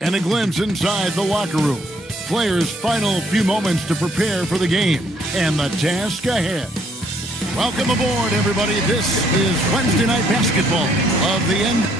And a glimpse inside the locker room. Players' final few moments to prepare for the game and the task ahead. Welcome aboard, everybody. This is Wednesday Night Basketball of the NBA.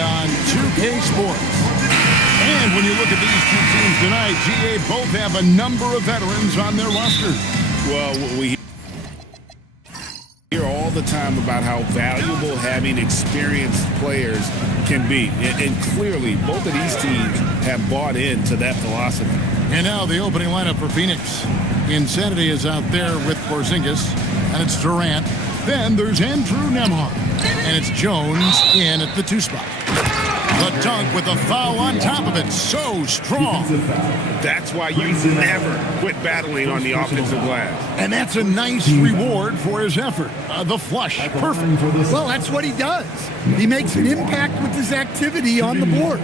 On 2K Sports. And when you look at these two teams tonight, GA both have a number of veterans on their roster. Well, we hear all the time about how valuable having experienced players can be. And clearly, both of these teams have bought into that philosophy. And now the opening lineup for Phoenix. Insanity is out there with Porzingis, and it's Durant. Then there's Andrew Nembhard, and it's Jones in at the 2 spot. The dunk with a foul on top of it. So strong. That's why you never quit battling on the offensive glass. And that's a nice reward for his effort. The flush. Perfect. Well, that's what he does. He makes an impact with his activity on the boards.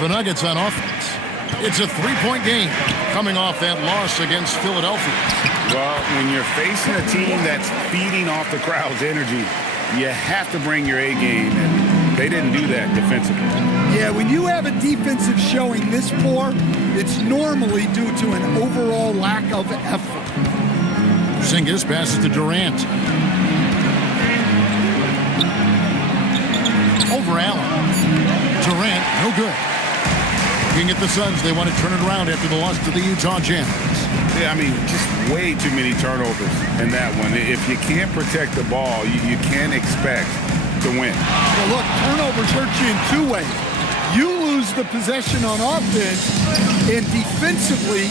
The Nuggets on offense. It's a 3-point game coming off that loss against Philadelphia. Well, when you're facing a team that's feeding off the crowd's energy, you have to bring your A game, and they didn't do that defensively. Yeah, when you have a defensive showing this poor, it's normally due to an overall lack of effort. Porzingis passes to Durant. Over Allen. Durant, no good. Looking at the Suns, they want to turn it around after the loss to the Utah Jazz. Yeah, I mean, just way too many turnovers in that one. If you can't protect the ball, you can't expect to win. Well, look, turnovers hurt you in 2 ways. You lose the possession on offense, and defensively,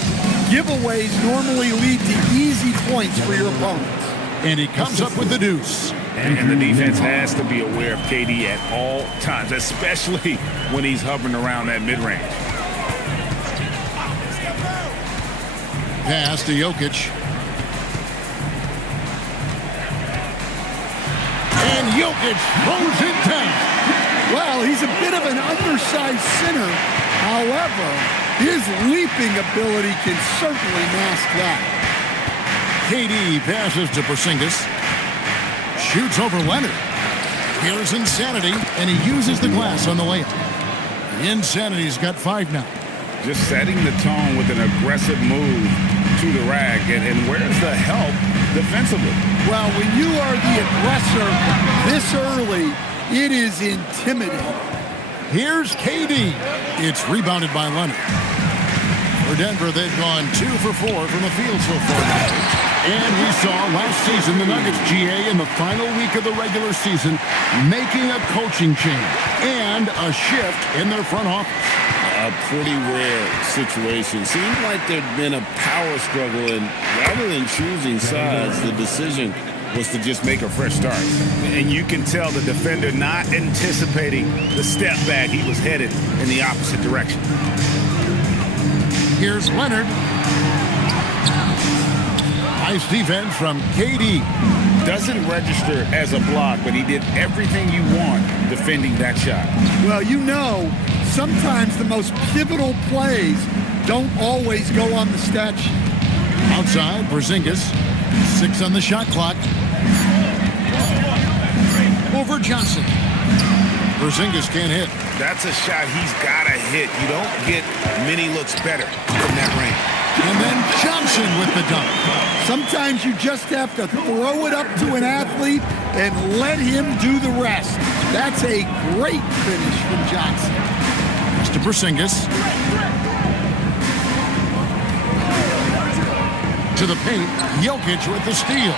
giveaways normally lead to easy points for your opponents. And he comes up with the deuce. And the defense has to be aware of KD at all times, especially when he's hovering around that mid-range. Pass to Jokic. And Jokic throws it down. Well, he's a bit of an undersized center. However, His leaping ability can certainly mask that. KD passes to Porzingis. Shoots over Leonard. Here's Insanity, and he uses the glass on the layup. Insanity's got 5 now. Just setting the tone with an aggressive move to the rack. And where's the help defensively? Well, when you are the aggressor this early, it is intimidating. Here's KD. It's rebounded by Leonard. For Denver, they've gone 2 for 4 from the field so far. And we saw last season the Nuggets, GA, in the final week of the regular season, making a coaching change and a shift in their front office. A pretty rare situation. Seemed like there'd been a power struggle, and rather than choosing sides, the decision was to just make a fresh start. And you can tell the defender not anticipating the step back. He was headed in the opposite direction. Here's Leonard. Nice defense from KD. Doesn't register as a block, but he did everything you want defending that shot. Well, you know, sometimes the most pivotal plays don't always go on the stat sheet. Outside, Porzingis. 6 on the shot clock. Over Johnson. Porzingis can't hit. That's a shot he's got to hit. You don't get many looks better from that range. And then Johnson with the dunk. Sometimes you just have to throw it up to an athlete and let him do the rest. That's a great finish from Johnson. To Porzingis. To the paint. Jokic with the steal.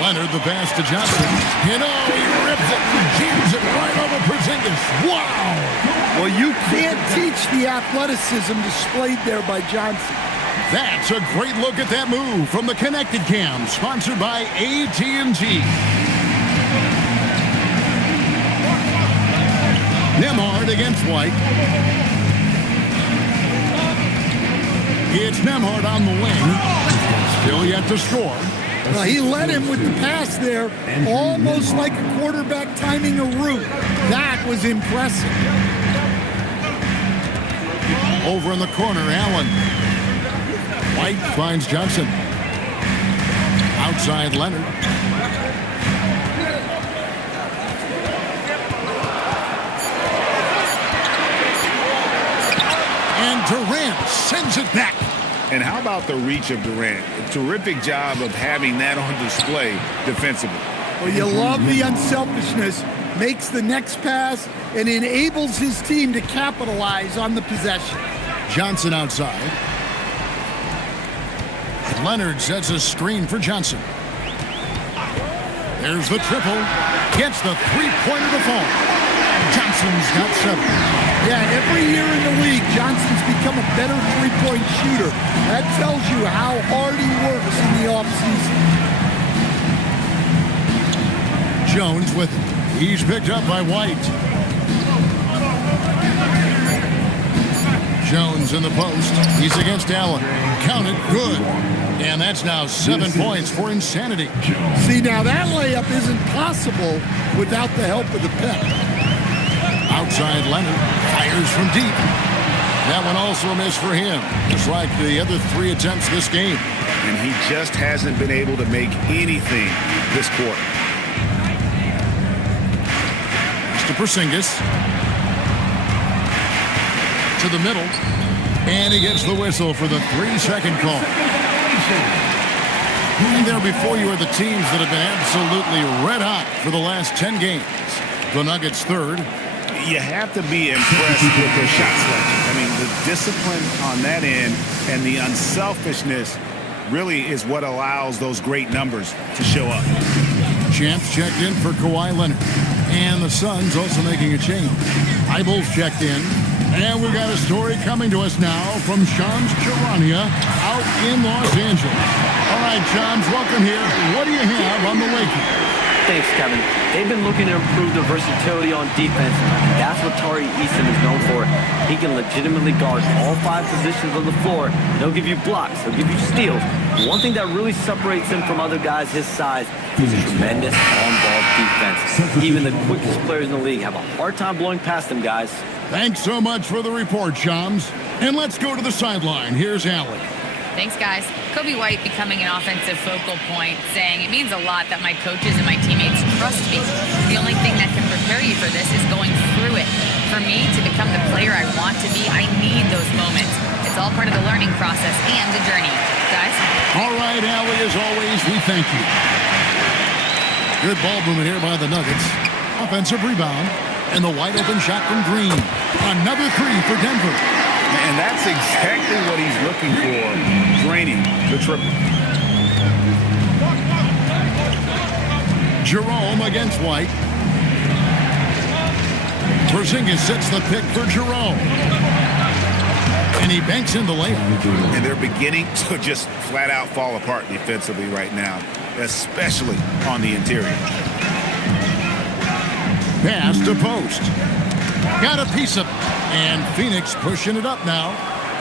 Leonard, the pass to Johnson. And he rips it and jams it right over Porzingis. Wow! Well, you can't teach the athleticism displayed there by Johnson. That's a great look at that move from the Connected Cam, sponsored by AT&T. Nembhard against White. It's Nembhard on the wing. Still yet to score. Well, he led him with the pass there, almost like a quarterback timing a route. That was impressive. Over in the corner, Allen. White finds Johnson. Outside, Leonard. And Durant sends it back. And how about the reach of Durant? A terrific job of having that on display defensively. Well, you love the unselfishness. Makes the next pass and enables his team to capitalize on the possession. Johnson outside. Leonard sets a screen for Johnson. There's the triple. Gets the three-pointer to fall. Johnson's got 7. Yeah, every year in the league, Johnson's become a better three-point shooter. That tells you how hard he works in the offseason. Jones with it. He's picked up by White. Jones in the post. He's against Allen. Count it. Good. And that's now 7 points for Insanity. See, now that layup isn't possible without the help of the pep. Outside Leonard. Fires from deep. That one also missed for him, just like the other 3 attempts this game. And he just hasn't been able to make anything this quarter. To Porzingis. To the middle. And he gets the whistle for the 3-second call. And there before you are the teams that have been absolutely red hot for the last 10 games. The Nuggets 3rd. You have to be impressed with their shot selection. I mean, the discipline on that end and the unselfishness really is what allows those great numbers to show up. Champs checked in for Kawhi Leonard. And the Suns also making a change. Eibels checked in. And we've got a story coming to us now from Shams Charania out in Los Angeles. All right, Shams, welcome here. What do you have on the Lakers? Thanks, Kevin. They've been looking to improve their versatility on defense. That's what Tari Eason is known for. He can legitimately guard all 5 positions on the floor. He'll give you blocks. He'll give you steals. One thing that really separates him from other guys his size is a tremendous on-ball defense. Even the quickest players in the league have a hard time blowing past them, guys. Thanks so much for the report, Shams. And let's go to the sideline. Here's Allie. Thanks, guys. Kobe White becoming an offensive focal point, saying it means a lot that my coaches and my teammates trust me. The only thing that can prepare you for this is going through it. For me to become the player I want to be, I need those moments. It's all part of the learning process and the journey. Guys? All right, Allie, as always, we thank you. Good ball movement here by the Nuggets. Offensive rebound. And the wide open shot from Green. Another three for Denver. And that's exactly what he's looking for, draining the triple. Jerome against White. Porzingis sets the pick for Jerome. And he banks in the layup. And they're beginning to just flat out fall apart defensively right now, especially on the interior. Pass to post. Got a piece of it. And Phoenix pushing it up now.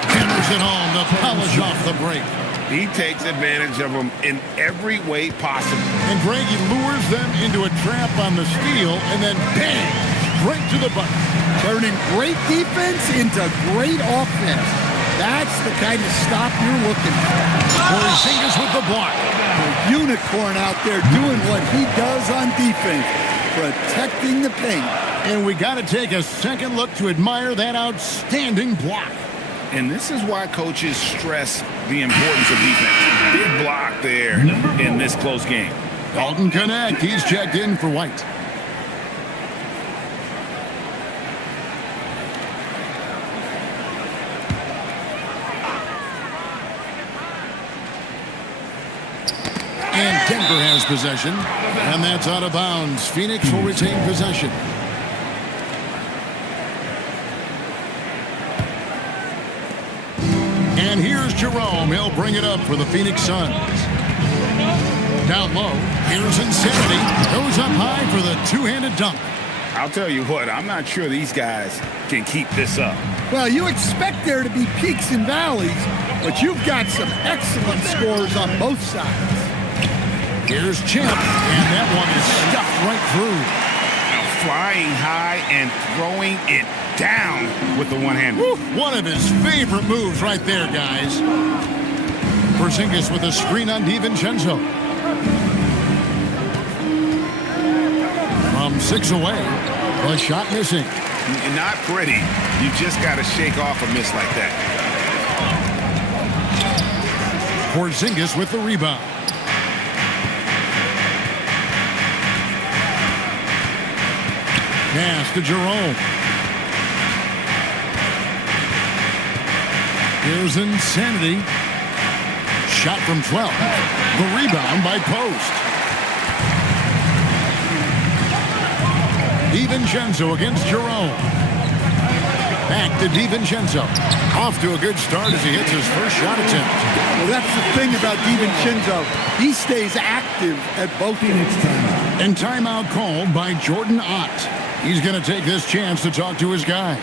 Hammers it home to polish off the break. He takes advantage of them in every way possible. And Greg, he lures them into a trap on the steal, and then bang, straight to the bucket. Turning great defense into great offense. That's the kind of stop you're looking for. Porzingis with the block. A unicorn out there doing what he does on defense, protecting the paint. And we got to take a second look to admire that outstanding block. And this is why coaches stress the importance of defense. Big block there in this close game. Dalton Connect, he's checked in for White. And Denver has possession. And that's out of bounds. Phoenix will retain possession. And here's Jerome. He'll bring it up for the Phoenix Suns. Down low. Here's Insanity. Goes up high for the two-handed dunk. I'll tell you what, I'm not sure these guys can keep this up. Well, you expect there to be peaks and valleys, but you've got some excellent scores on both sides. Here's Champ, and that one is stuffed right through. Flying high and throwing it down with the one-hander. One of his favorite moves right there, guys. Porzingis with a screen on DiVincenzo. From 6 away, the shot missing. Not pretty. You just got to shake off a miss like that. Porzingis with the rebound. Pass to Jerome. Here's Insanity. Shot from 12. The rebound by Post. DiVincenzo against Jerome. Back to DiVincenzo. Off to a good start as he hits his first shot attempt. Well, that's the thing about DiVincenzo. He stays active at both ends. And timeout called by Jordan Ott. He's going to take this chance to talk to his guys.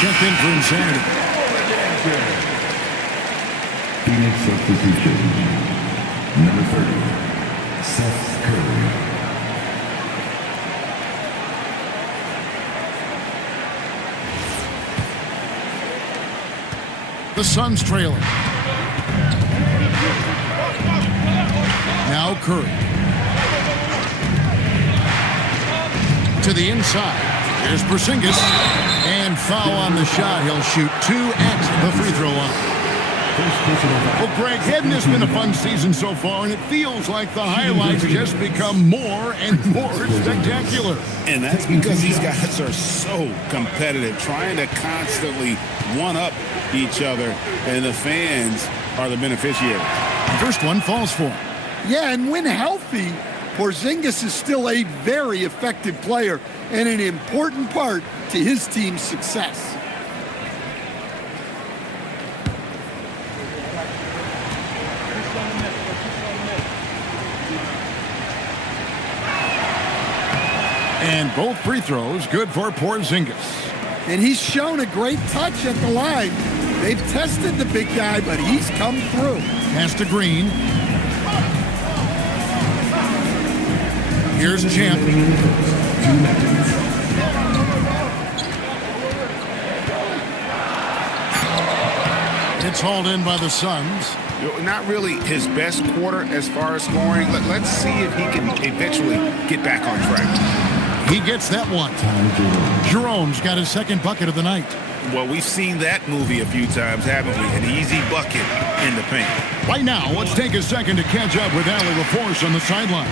Checked in for Insanity. Phoenix substitution. Number 30, Seth Curry. The Suns trailing. Now Curry. To the inside. Here's Porzingis. And foul on the shot. He'll shoot 2 at the free throw line. Well, Greg, hadn't this been a fun season so far? And it feels like the highlights just become more and more spectacular. And that's because these guys are so competitive, trying to constantly one-up each other, and the fans are the beneficiaries. First one falls for him. Yeah, and when healthy, Porzingis is still a very effective player and an important part to his team's success. And both free throws good for Porzingis. And he's shown a great touch at the line. They've tested the big guy, but he's come through. Pass to Green. Here's Champ. It's hauled in by the Suns. Not really his best quarter as far as scoring. Let's see if he can eventually get back on track. He gets that one. Jerome's got his second bucket of the night. Well, we've seen that movie a few times, haven't we? An easy bucket in the paint. Right now, let's take a second to catch up with Allie LaForce on the sidelines.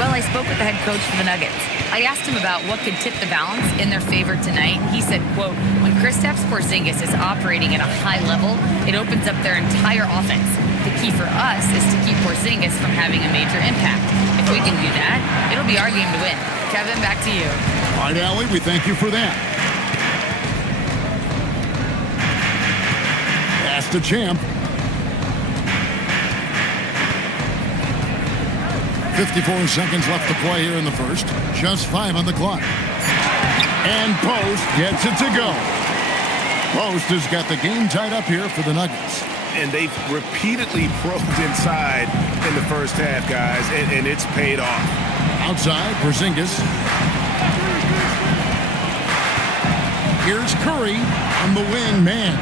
Well, I spoke with the head coach for the Nuggets. I asked him about what could tip the balance in their favor tonight. He said, quote, when Kristaps Porzingis is operating at a high level, it opens up their entire offense. The key for us is to keep Porzingis from having a major impact. If we can do that, it'll be our game to win. Kevin, back to you. All right, Allie, we thank you for that. Pass to Champ. 54 seconds left to play here in the first. Just 5 on the clock. And Post gets it to go. Post has got the game tied up here for the Nuggets. And they've repeatedly probed inside in the first half, guys, and it's paid off. Outside, Porzingis. Here's Curry on the wing, man.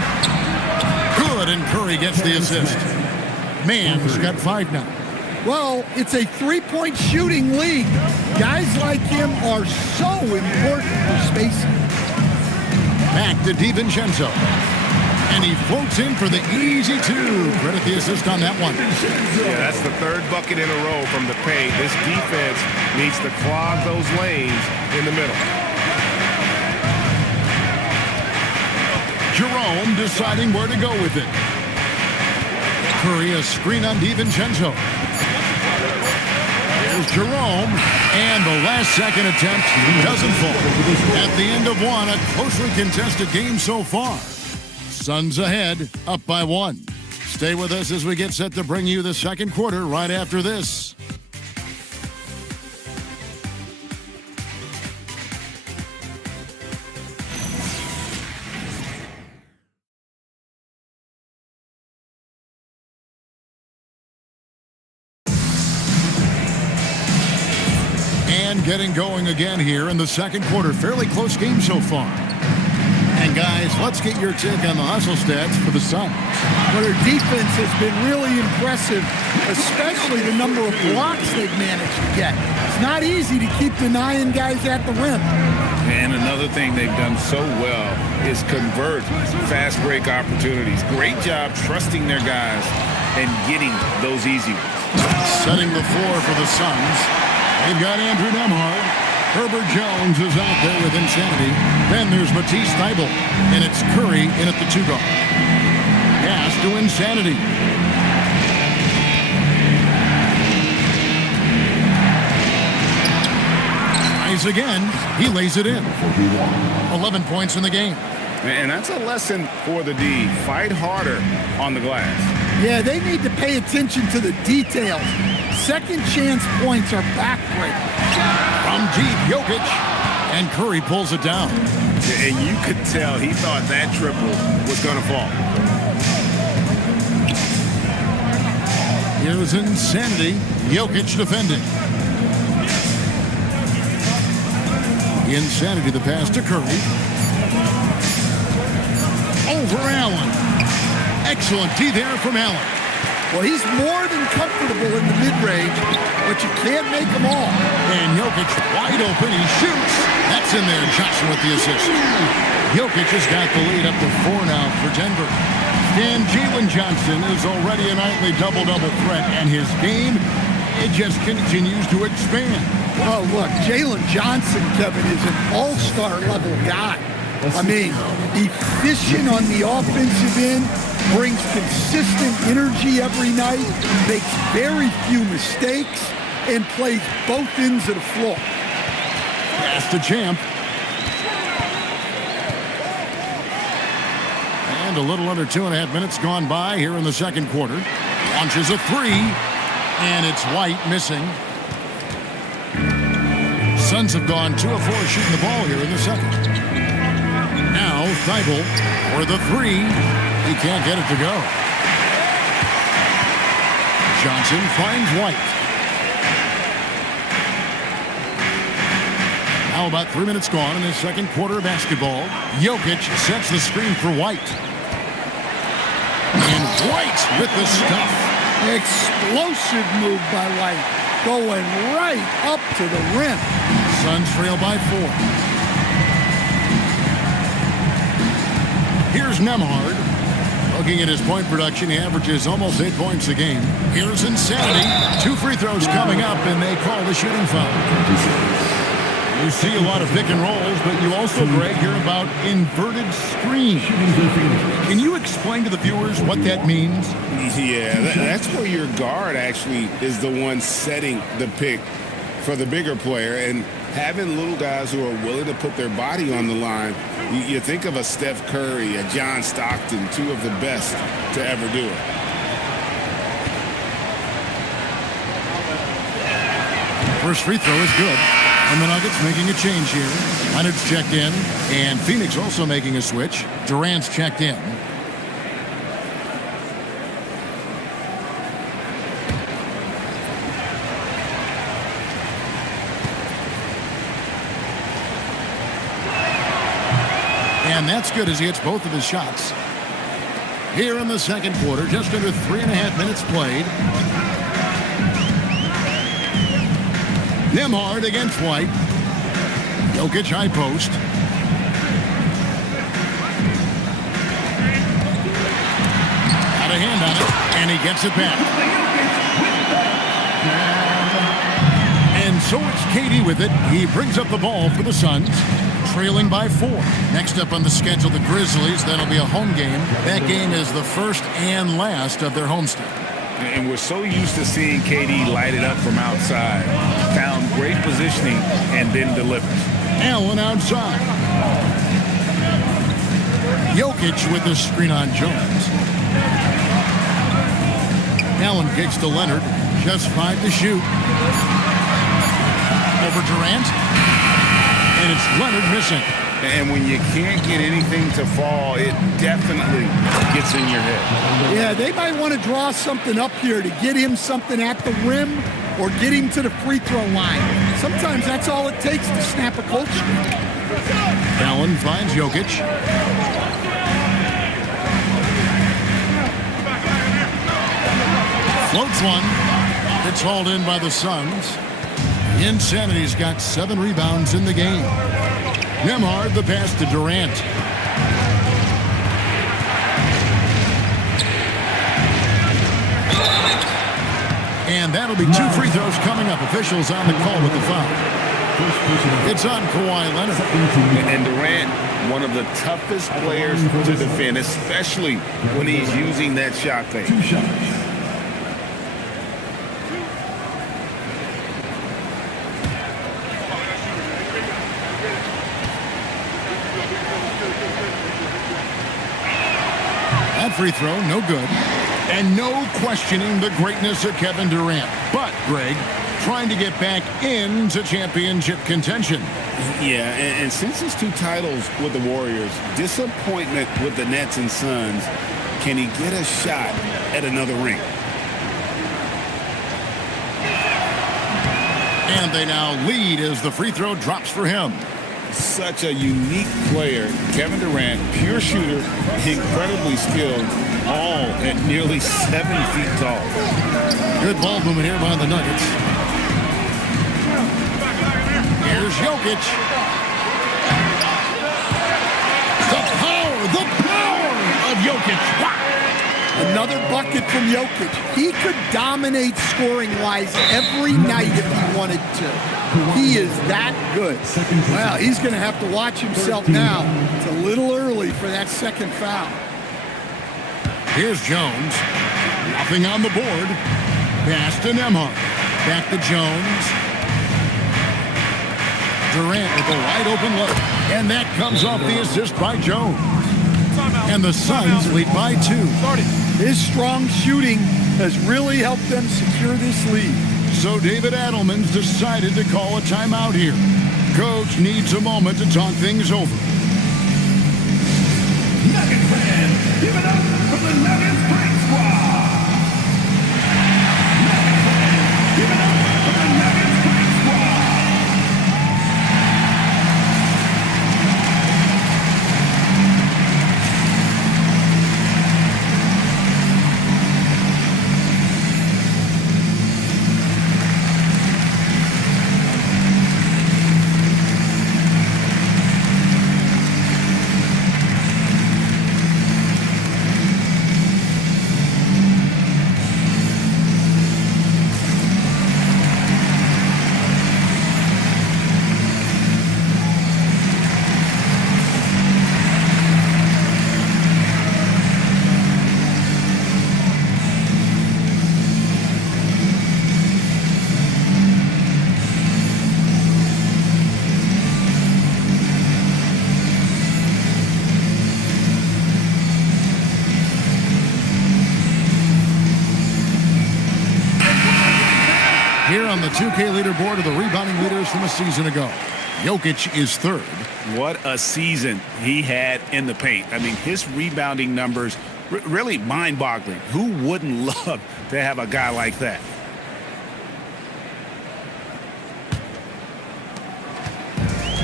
Good, and Curry gets the assist. Man's got 5 now. Well, it's a three-point shooting league. Guys like him are so important for spacing. Back to DiVincenzo. And he floats in for the easy 2. Credit the assist on that one. Yeah, that's the third bucket in a row from the paint. This defense needs to clog those lanes in the middle. Jerome deciding where to go with it. Curry, a screen on DiVincenzo. Here's Jerome, and the last second attempt doesn't fall. At the end of one, a closely contested game so far. Suns ahead, up by 1. Stay with us as we get set to bring you the second quarter right after this. And getting going again here in the second quarter. Fairly close game so far. And guys, let's get your take on the hustle stats for the Suns. Well, their defense has been really impressive, especially the number of blocks they've managed to get. It's not easy to keep denying guys at the rim. And another thing they've done so well is convert fast break opportunities. Great job trusting their guys and getting those easy ones. Setting the floor for the Suns. They've got Andrew Nembhard. Herbert Jones is out there with Insanity. Then there's Matisse Thybulle. And it's Curry in at the 2-guard. Pass to Insanity. Tries again. He lays it in. 11 points in the game. And that's a lesson for the D. Fight harder on the glass. Yeah, they need to pay attention to the details. Second chance points are backbreakers. From deep, Jokic, and Curry pulls it down. And you could tell he thought that triple was going to fall. Here's Insanity. Jokic defending. Insanity, the pass to Curry. Over Allen. Excellent D there from Allen. Well, he's more than comfortable in the mid-range, but you can't make them all. And Jokic wide open. He shoots. That's in there. Johnson with the assist. Jokic has got the lead up to 4 now for Denver. And Jalen Johnson is already a nightly double-double threat, and his game, it just continues to expand. Well, look, Jalen Johnson, Kevin, is an all-star level guy. I mean, efficient on the offensive end, brings consistent energy every night, makes very few mistakes, and plays both ends of the floor. Pass to Champ. And a little under 2.5 minutes gone by here in the second quarter. Launches a 3, and it's White missing. Suns have gone 2 of 4 shooting the ball here in the second. Now Thibault for the 3. He can't get it to go. Johnson finds White. Now about 3 minutes gone in the second quarter of basketball. Jokic sets the screen for White. And White with the stuff. Explosive move by White, going right up to the rim. Suns trail by 4. Here's Nembhard. Looking at his point production, he averages almost 8 points a game. Here's Insanity. 2 free throws coming up, and they call the shooting foul. You see a lot of pick and rolls, but you also, Greg, hear about inverted screens. Can you explain to the viewers what that means? Yeah, that's where your guard actually is the one setting the pick for the bigger player, and having little guys who are willing to put their body on the line. You think of a Steph Curry, a John Stockton, 2 of the best to ever do it. First free throw is good. And the Nuggets making a change here. Leonard's checked in, and Phoenix also making a switch. Durant's checked in. And that's good as he hits both of his shots. Here in the second quarter, just under 3.5 minutes played. Nembhard against White. Jokic high post. Got a hand on it, and he gets it back. And so it's KD with it. He brings up the ball for the Suns, trailing by 4. Next up on the schedule, the Grizzlies. That'll be a home game. That game is the first and last of their homestand. And we're so used to seeing KD light it up from outside. Found great positioning and then delivers. Allen outside. Jokic with the screen on Jones. Allen kicks to Leonard. Just 5 to shoot. Over Durant. And it's Leonard missing. And when you can't get anything to fall, it definitely gets in your head. Yeah, they might want to draw something up here to get him something at the rim or get him to the free throw line. Sometimes that's all it takes to snap a cold streak. Allen finds Jokic. Floats one. It's hauled in by the Suns. Insanity's got 7 rebounds in the game. Nembhard the pass to Durant. And that'll be 2 free throws coming up. Officials on the call with the foul. It's on Kawhi Leonard. And Durant, one of the toughest players to defend, especially when he's using that shot fake. That free throw, no good. And no questioning the greatness of Kevin Durant. But, Greg, trying to get back into championship contention. Yeah, and since his 2 titles with the Warriors, disappointment with the Nets and Suns, can he get a shot at another ring? And they now lead as the free throw drops for him. Such a unique player, Kevin Durant, pure shooter, incredibly skilled, all at nearly 7 feet tall. Good ball movement here by the Nuggets. Here's Jokic. The power of Jokic. Wow. Another bucket from Jokic. He could dominate scoring-wise every night if he wanted to. He is that good. Well, he's going to have to watch himself now. It's a little early for that second foul. Here's Jones. Nothing on the board. Pass to Nembhard. Back to Jones. Durant with a wide open look. And that comes off the assist by Jones. And the Suns lead by 2. His strong shooting has really helped them secure this lead. So David Adelman's decided to call a timeout here. Coach needs a moment to talk things over. Nuggets fans, give it up for the Nuggets Break Squad. Nuggets fans, give it up for the Nuggets Break Squad. Here on the 2K leaderboard are the rebounding leaders from a season ago. Jokic is third. What a season he had in the paint. I mean, his rebounding numbers, really mind-boggling. Who wouldn't love to have a guy like that?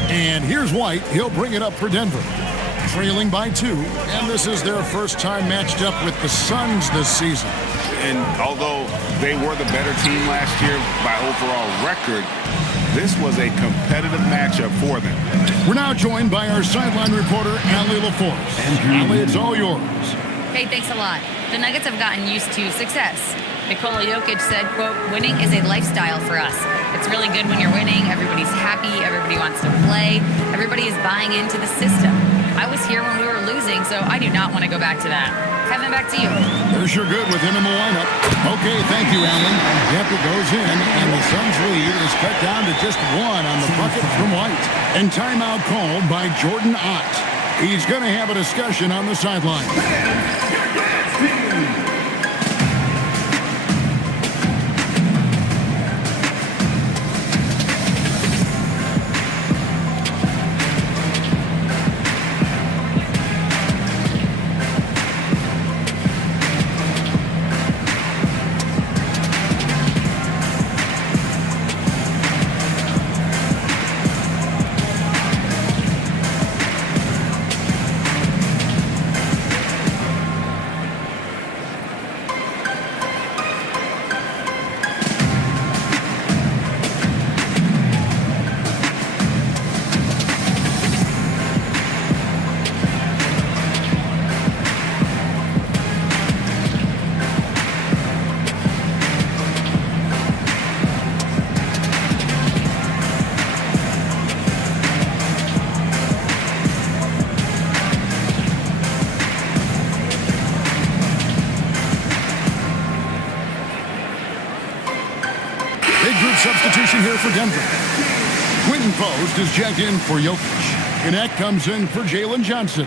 And here's White. He'll bring it up for Denver. Trailing by 2. And this is their first time matched up with the Suns this season. And although they were the better team last year by overall record, this was a competitive matchup for them. We're now joined by our sideline reporter, Allie LaForce. Allie, it's all yours. Hey, thanks a lot. The Nuggets have gotten used to success. Nikola Jokic said, quote, winning is a lifestyle for us. It's really good when you're winning. Everybody's happy. Everybody wants to play. Everybody is buying into the system. I was here when we were losing, so I do not want to go back to that. Kevin, back to you. There's your good with him in the lineup. Okay, thank you, Allen. Jekyll goes in, and the Suns' lead is cut down to just 1 on the bucket from White. And timeout called by Jordan Ott. He's going to have a discussion on the sideline. Substitution here for Denver. Quinton Post is checked in for Jokic. Connect comes in for Jalen Johnson.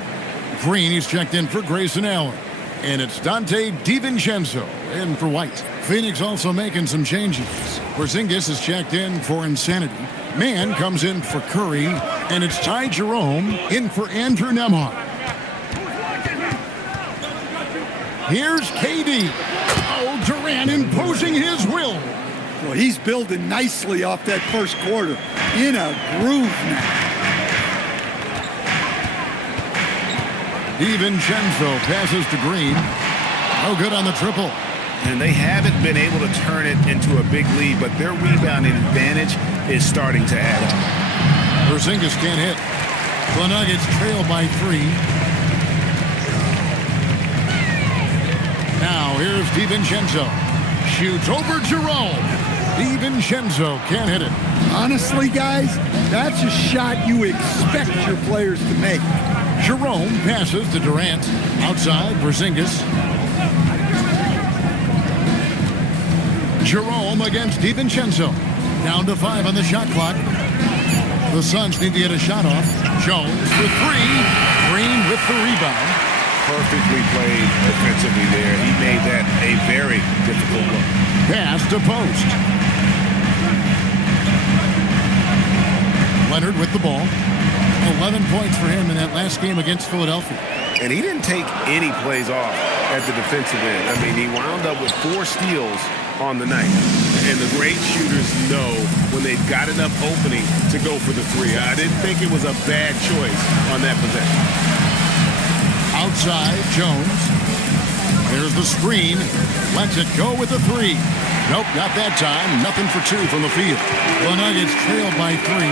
Green is checked in for Grayson Allen. And it's Dante DiVincenzo in for White. Phoenix also making some changes. Porzingis is checked in for Insanity. Mann comes in for Curry. And it's Ty Jerome in for Andrew Nembhard. Here's KD. Oh, Durant imposing his will. Well, he's building nicely off that first quarter. In a groove now. DiVincenzo passes to Green. No good on the triple. And they haven't been able to turn it into a big lead, but their rebounding advantage is starting to add up. Porzingis can't hit. The Nuggets trail by 3. Now here's DiVincenzo. Shoots over Jerome. DiVincenzo can't hit it. Honestly, guys, that's a shot you expect your players to make. Jerome passes to Durant. Outside, Porzingis. Jerome against DiVincenzo. Down to 5 on the shot clock. The Suns need to get a shot off. Jones for 3. Green with the rebound. Perfectly played offensively there. He made that a very difficult look. Pass to post. Leonard with the ball. 11 points for him in that last game against Philadelphia. And he didn't take any plays off at the defensive end. I mean, he wound up with 4 steals on the night. And the great shooters know when they've got enough opening to go for the 3. I didn't think it was a bad choice on that possession. Outside, Jones. There's the screen. Lets it go with the 3. Nope, not that time. Nothing for 2 from the field. The Nuggets trail by 3.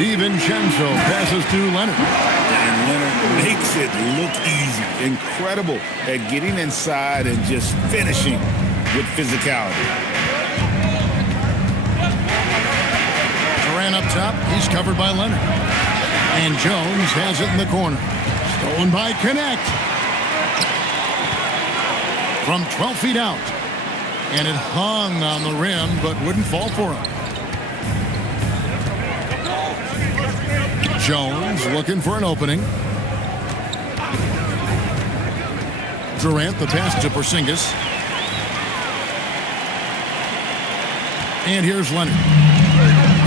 DiVincenzo passes to Leonard. And Leonard makes it look easy. Incredible at getting inside and just finishing with physicality. Durant up top. He's covered by Leonard. And Jones has it in the corner. Stolen by Connect. From 12 feet out. And it hung on the rim, but wouldn't fall for him. Jones looking for an opening. Durant, the pass to Porzingis. And here's Leonard.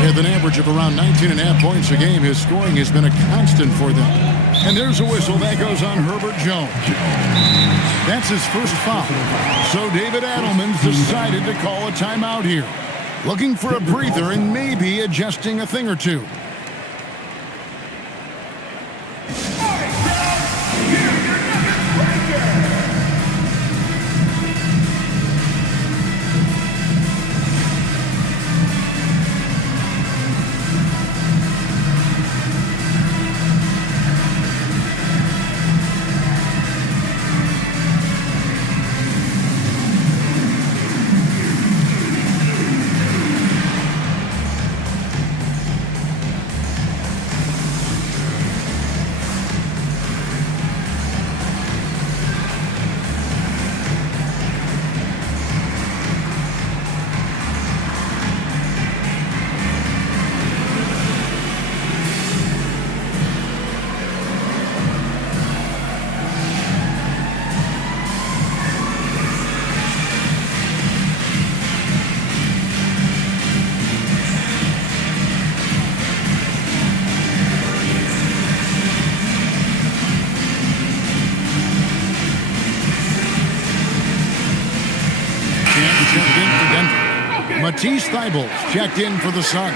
With an average of around 19.5 points a game, his scoring has been a constant for them. And there's a whistle that goes on Herbert Jones. That's his first foul. So David Adelman's decided to call a timeout here. Looking for a breather and maybe adjusting a thing or two. Checked in for Denver. Matisse Thybulle checked in for the Suns.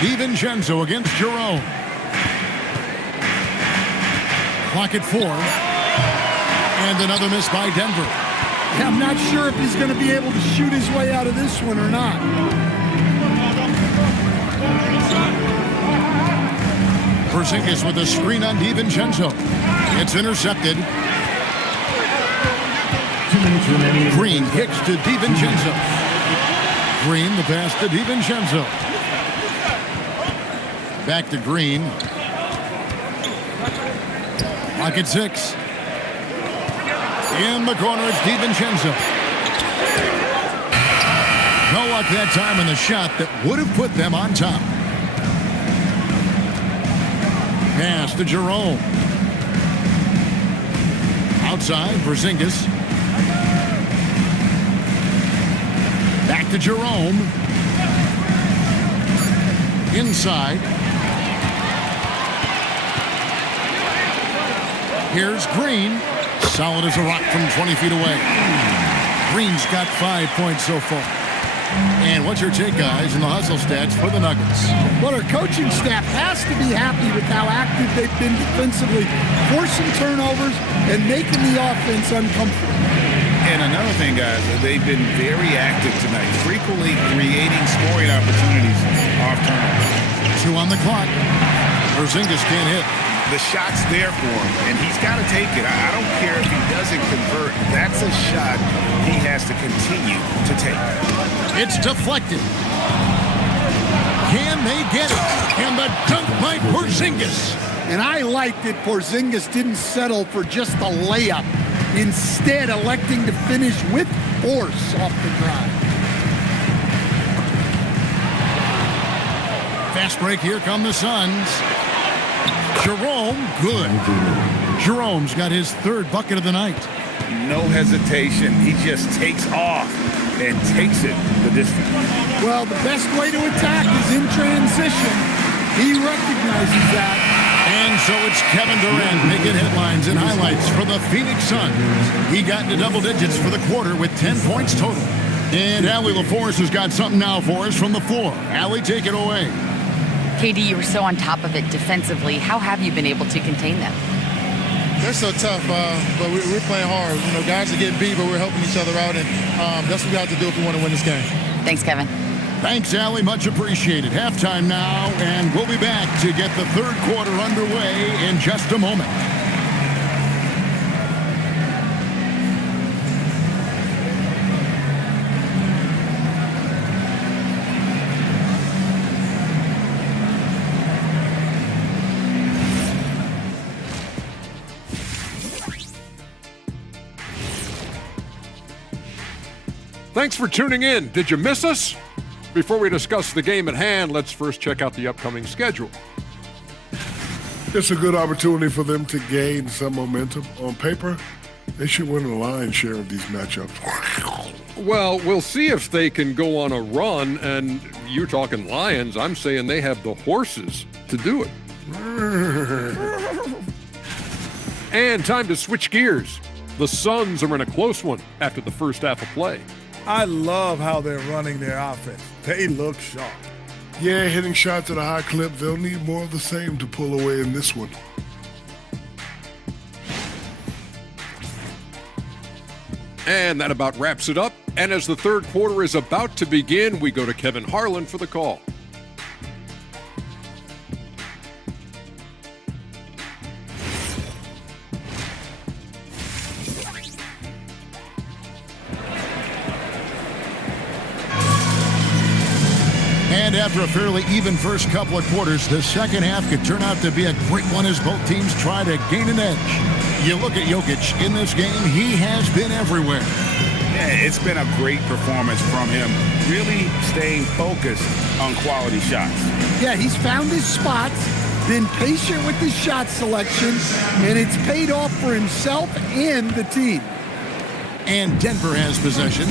DiVincenzo against Jerome. Clock at 4. And another miss by Denver. I'm not sure if he's going to be able to shoot his way out of this one or not. Porzingis with a screen on DiVincenzo. It's intercepted. Green kicks to DiVincenzo. Green, the pass to DiVincenzo. Back to Green. Clock at 6. In the corner, it's DiVincenzo. No luck that time in the shot that would have put them on top. Pass to Jerome. Outside, Porzingis. Back to Jerome. Inside. Here's Green. Solid as a rock from 20 feet away. Green's got 5 points so far. And what's your take, guys, in the hustle stats for the Nuggets? Well, our coaching staff has to be happy with how active they've been defensively, forcing turnovers and making the offense uncomfortable. And another thing, guys, they've been very active tonight, frequently creating scoring opportunities off turnovers. 2 on the clock. Porzingis can't hit. The shot's there for him, and he's got to take it. I don't care if he doesn't convert. That's a shot he has to continue to take. It's deflected. Can they get it? And the dunk by Porzingis. And I like that Porzingis didn't settle for just a layup, instead electing to finish with force off the drive. Fast break, here come the Suns. Jerome, good. Jerome's got his 3rd bucket of the night. No hesitation. He just takes off and takes it the distance. Well, the best way to attack is in transition. He recognizes that. And so it's Kevin Durant making headlines and highlights for the Phoenix Suns. He got into double digits for the quarter with 10 points total. And Allie LaForce has got something now for us from the floor. Allie, take it away. KD, you were so on top of it defensively. How have you been able to contain them? They're so tough, but we're playing hard. You know, guys are getting beat, but we're helping each other out, and that's what we have to do if we want to win this game. Thanks, Kevin. Thanks, Allie. Much appreciated. Halftime now, and we'll be back to get the 3rd quarter underway in just a moment. Thanks for tuning in. Did you miss us? Before we discuss the game at hand, let's first check out the upcoming schedule. It's a good opportunity for them to gain some momentum. On paper, they should win a lion's share of these matchups. Well, we'll see if they can go on a run, and you're talking Lions. I'm saying they have the horses to do it. And time to switch gears. The Suns are in a close one after the first half of play. I love how they're running their offense. They look sharp. Yeah, hitting shots at a high clip. They'll need more of the same to pull away in this one. And that about wraps it up. And as the 3rd quarter is about to begin, we go to Kevin Harlan for the call. And after a fairly even first couple of quarters, the second half could turn out to be a great one as both teams try to gain an edge. You look at Jokic in this game, he has been everywhere. Yeah, it's been a great performance from him, really staying focused on quality shots. Yeah, he's found his spots, been patient with his shot selection, and it's paid off for himself and the team. And Denver has possession.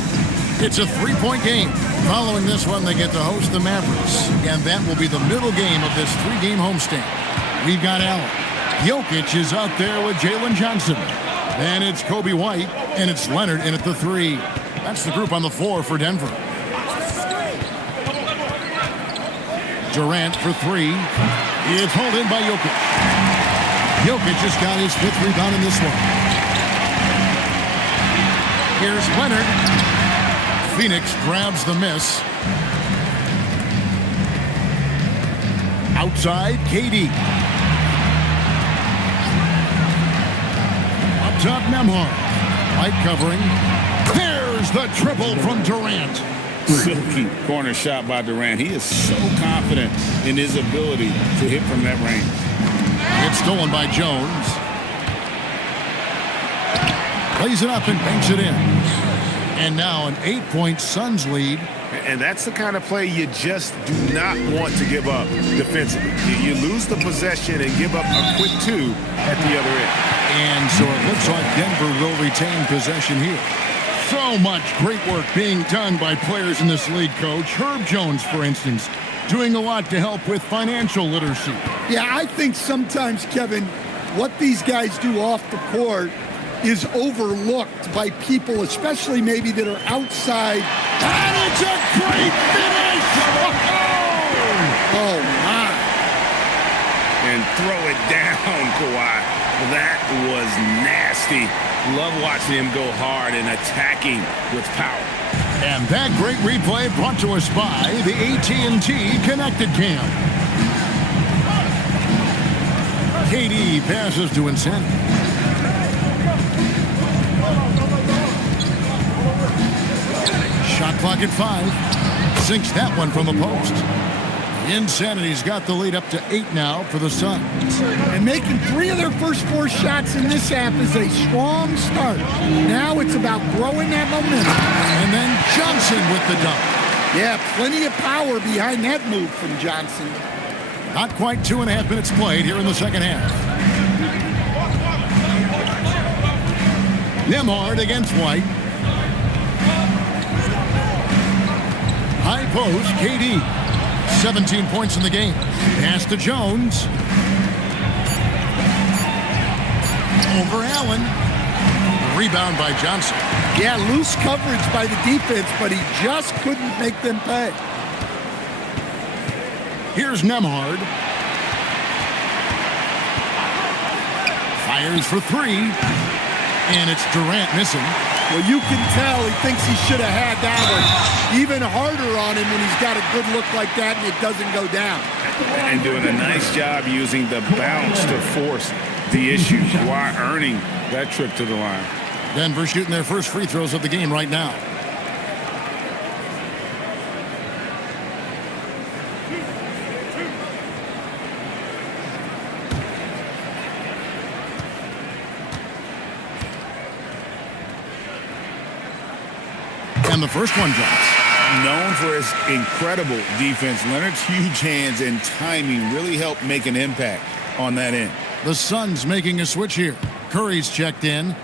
It's a 3-point game. Following this one, they get to host the Mavericks. And that will be the middle game of this 3-game homestand. We've got Allen. Jokic is out there with Jalen Johnson. And it's Kobe White, and it's Leonard in at the 3. That's the group on the floor for Denver. Durant for 3. It's hauled in by Jokic. Jokic just got his 5th rebound in this one. Here's Leonard. Phoenix grabs the miss. Outside, KD. Up top, Nembhard. Light covering. There's the triple from Durant. Silky corner shot by Durant. He is so confident in his ability to hit from that range. It's stolen by Jones. Plays it up and banks it in. And now an 8-point Suns lead. And that's the kind of play you just do not want to give up defensively. You lose the possession and give up a quick 2 at the other end. And so it looks like Denver will retain possession here. So much great work being done by players in this league, Coach. Herb Jones, for instance, doing a lot to help with financial literacy. Yeah, I think sometimes, Kevin, what these guys do off the court is overlooked by people, especially maybe that are outside. And it's a great finish! Oh, my. And throw it down, Kawhi. That was nasty. Love watching him go hard and attacking with power. And that great replay brought to us by the AT&T Connected Cam. KD passes to Insanity. Shot clock at 5. Sinks that one from the post. Insanity's got the lead up to 8 now for the Suns. And making 3 of their first 4 shots in this half is a strong start. Now it's about growing that momentum. And then Johnson with the dunk. Yeah, plenty of power behind that move from Johnson. Not quite 2.5 minutes played here in the second half. Nembhard against White. High post, KD. 17 points in the game. Pass to Jones. Over Allen. Rebound by Johnson. Yeah, loose coverage by the defense, but he just couldn't make them pay. Here's Nembhard. Fires for 3. And it's Durant missing. Well, you can tell he thinks he should have had that one. Even harder on him when he's got a good look like that and it doesn't go down. And doing a nice job using the bounce to force the issue while earning that trip to the line. Denver shooting their first free throws of the game right now. And the first one drops. Known for his incredible defense, Leonard's huge hands and timing really helped make an impact on that end. The Suns making a switch here. Curry's checked in.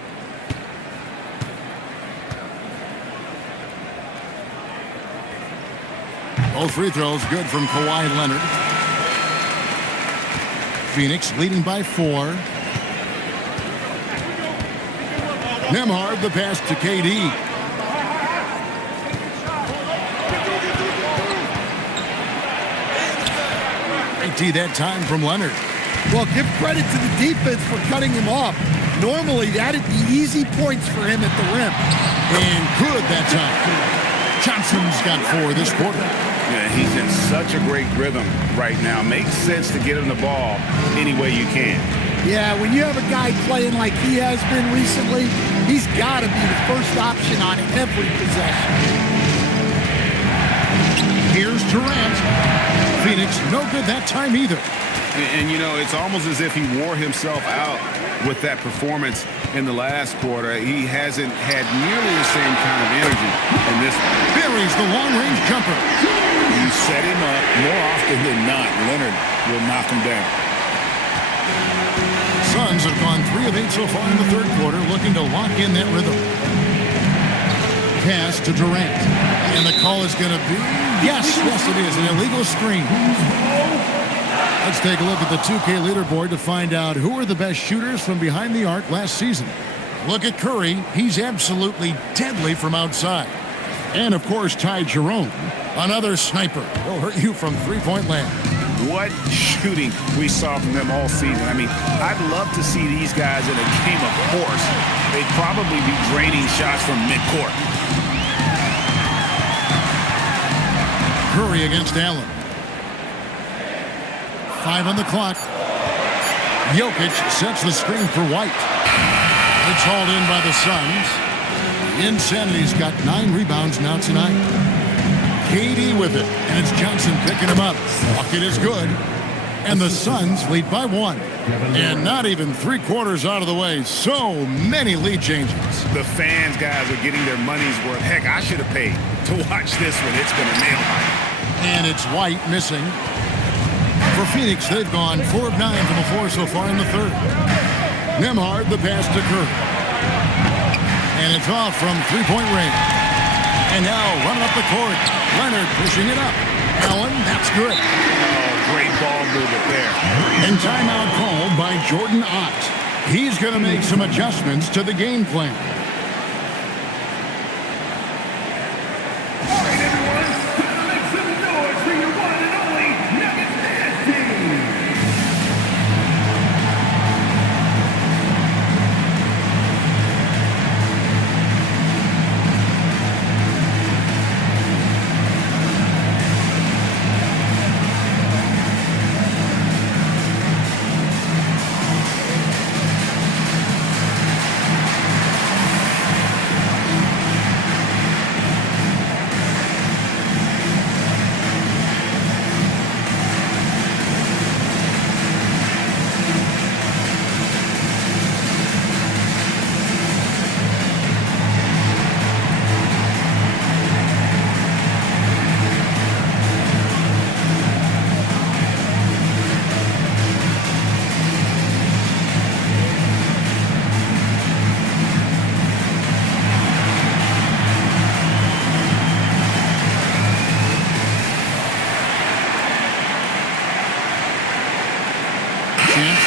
Both free throws good from Kawhi Leonard. Phoenix leading by 4. Nembhard the pass to KD. That time from Leonard. Well, give credit to the defense for cutting him off. Normally, that'd be easy points for him at the rim. And good that time. Johnson's got 4 this quarter. Yeah, he's in such a great rhythm right now. Makes sense to get him the ball any way you can. Yeah, when you have a guy playing like he has been recently, he's got to be the first option on every possession. Here's Durant. Phoenix, no good that time either. And, you know, it's almost as if he wore himself out with that performance in the last quarter. He hasn't had nearly the same kind of energy in this one. Buries the long-range jumper. You set him up more often than not. Leonard will knock him down. Suns have gone 3 of 8 so far in the third quarter, looking to lock in that rhythm. Pass to Durant. And the call is going to be, yes, it is, an illegal screen. Let's take a look at the 2K leaderboard to find out who are the best shooters from behind the arc last season. Look at Curry. He's absolutely deadly from outside. And, of course, Ty Jerome, another sniper. He'll hurt you from three-point land. What shooting we saw from them all season. I mean, I'd love to see these guys in a game of course. They'd probably be draining shots from midcourt. Curry against Allen. 5 on the clock. Jokic sets the screen for White. It's hauled in by the Suns. Insanity's got 9 rebounds now tonight. KD with it, and it's Johnson picking him up. Bucket is good. And the Suns lead by 1. And not even 3/4 out of the way. So many lead changes. The fans, guys, are getting their money's worth. Heck, I should have paid to watch this one. It's been a nail biter. And it's White missing. For Phoenix, they've gone 4 of 9 from the floor so far in the third. Nembhard, the pass to Curry. And it's off from three-point range. And now running up the court. Leonard pushing it up. Allen, that's good. Oh, great ball movement there. And timeout called by Jordan Ott. He's going to make some adjustments to the game plan. All right, everyone. Time to make some noise for your one and only Nuggets dance team.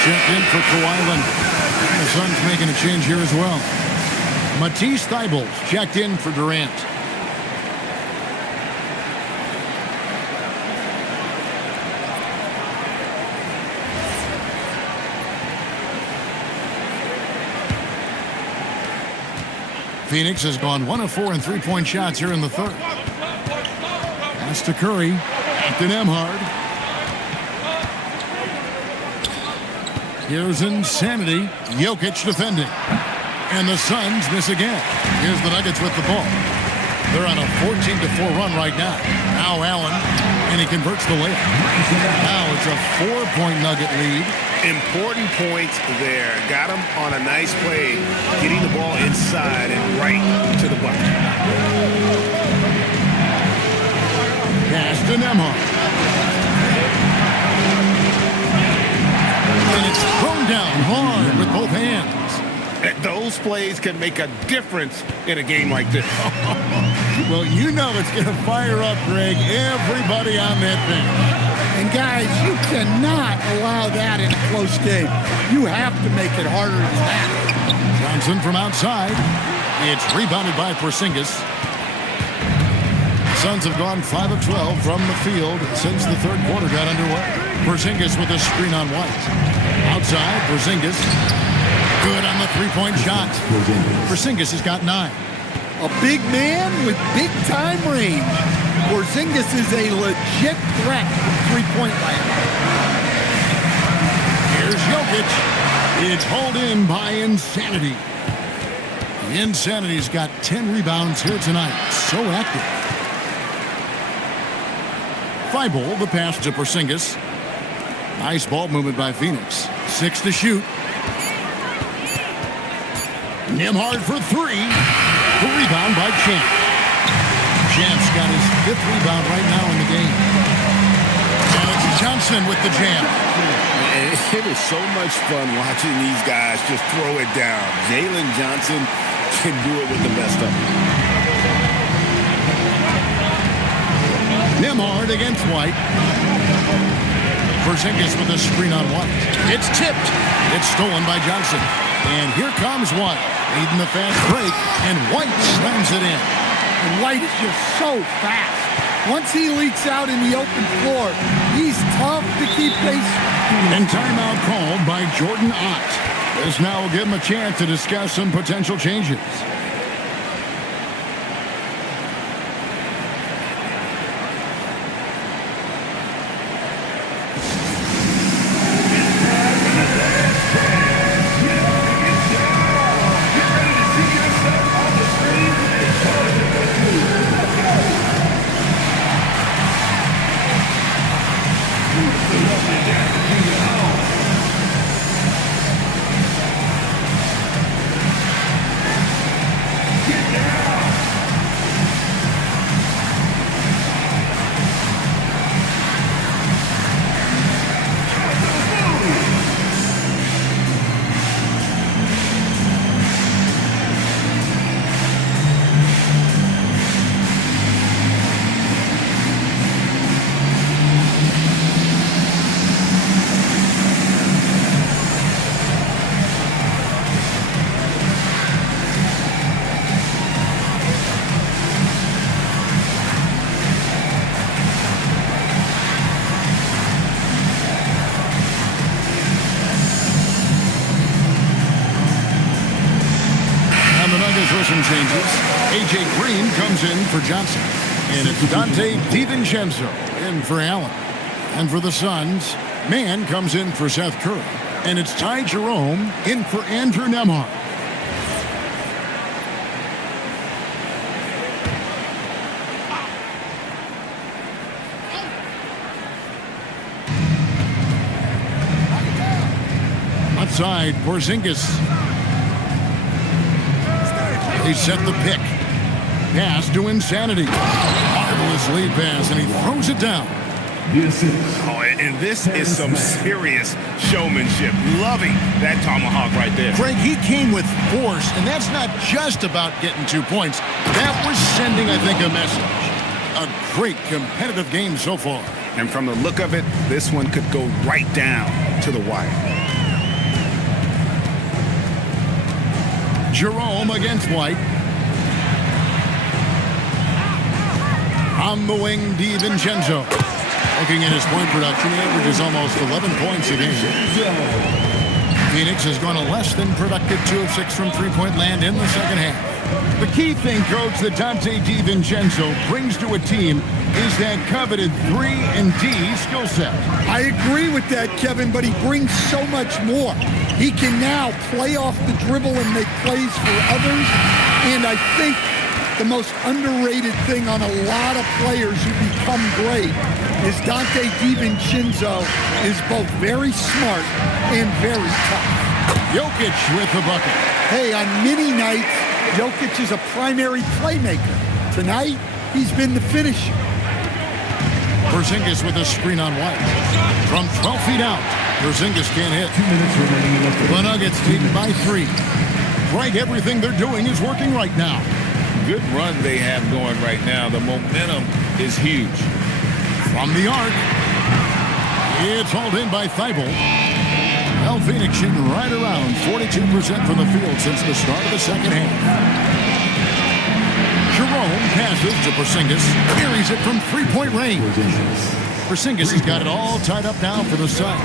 Checked in for Kawhi Leonard. The Suns making a change here as well. Matisse Thybulle checked in for Durant. Phoenix has gone 1 of 4 in three-point shots here in the third. Pass to Curry. To Nembhard. Here's insanity. Jokic defending. And the Suns miss again. Here's the Nuggets with the ball. They're on a 14-4 run right now. Now Allen, and he converts the layup. Now it's a 4-point Nugget lead. Important points there. Got him on a nice play, getting the ball inside and right to the bucket. Pass to Nembhard. And it's thrown down hard with both hands. Those plays can make a difference in a game like this. Well, you know it's going to fire up, Greg, everybody on that bench. And guys, you cannot allow that in a close game. You have to make it harder than that. Johnson from outside. It's rebounded by Porzingis. Suns have gone 5 of 12 from the field since the third quarter got underway. Porzingis with a screen on White. Outside, Porzingis. Good on the three-point shot. Porzingis has got 9. A big man with big-time range. Porzingis is a legit threat from three-point land. Here's Jokic. It's hauled in by Insanity. Insanity's got 10 rebounds here tonight. So active. Thybulle, the pass to Porzingis. Nice ball movement by Phoenix. 6 to shoot. Nembhard for 3. The rebound by Champ. Champ's got his 5th rebound right now in the game. And it's Johnson with the jam. It is so much fun watching these guys just throw it down. Jalen Johnson can do it with the best of them. Nembhard against White. Porzingis with a screen on White. It's tipped. It's stolen by Johnson. And here comes White, leading the fast break, and White slams it in. And White is just so fast. Once he leaks out in the open floor, he's tough to keep pace. And timeout called by Jordan Ott. This now will give him a chance to discuss some potential changes. Green comes in for Johnson. And it's Dante DiVincenzo in for Allen. And for the Suns, Mann comes in for Seth Curry. And it's Ty Jerome in for Andrew Nembhard. Outside, Porzingis. He set the pick. Pass to Insanity. Marvelous lead pass, and he throws it down. Oh, and this is some serious showmanship. Loving that tomahawk right there. Greg, he came with force, and that's not just about getting 2 points. That was sending, I think, a message. A great competitive game so far. And from the look of it, this one could go right down to the wire. Jerome against White. On the wing, DiVincenzo. Looking at his point production, he averages almost 11 points a game. Phoenix has gone a less than productive 2 of 6 from three-point land in the second half. The key thing, Coach, that Dante DiVincenzo brings to a team is that coveted 3-and-D skill set. I agree with that, Kevin, but he brings so much more. He can now play off the dribble and make plays for others, and I think the most underrated thing on a lot of players who become great is Dante DiVincenzo is both very smart and very tough. Jokic with the bucket. Hey, on many nights, Jokic is a primary playmaker. Tonight, he's been the finisher. Porzingis with a screen on White. From 12 feet out, Porzingis can't hit. The Nuggets lead by 3. Right, everything they're doing is working right now. Good run they have going right now. The momentum is huge. From the arc, it's hauled in by Thibault. El Phoenix shooting right around 42% from the field since the start of the second half. Jerome passes to Porzingis, carries it from three-point range. Porzingis has got it all tied up now for the Suns.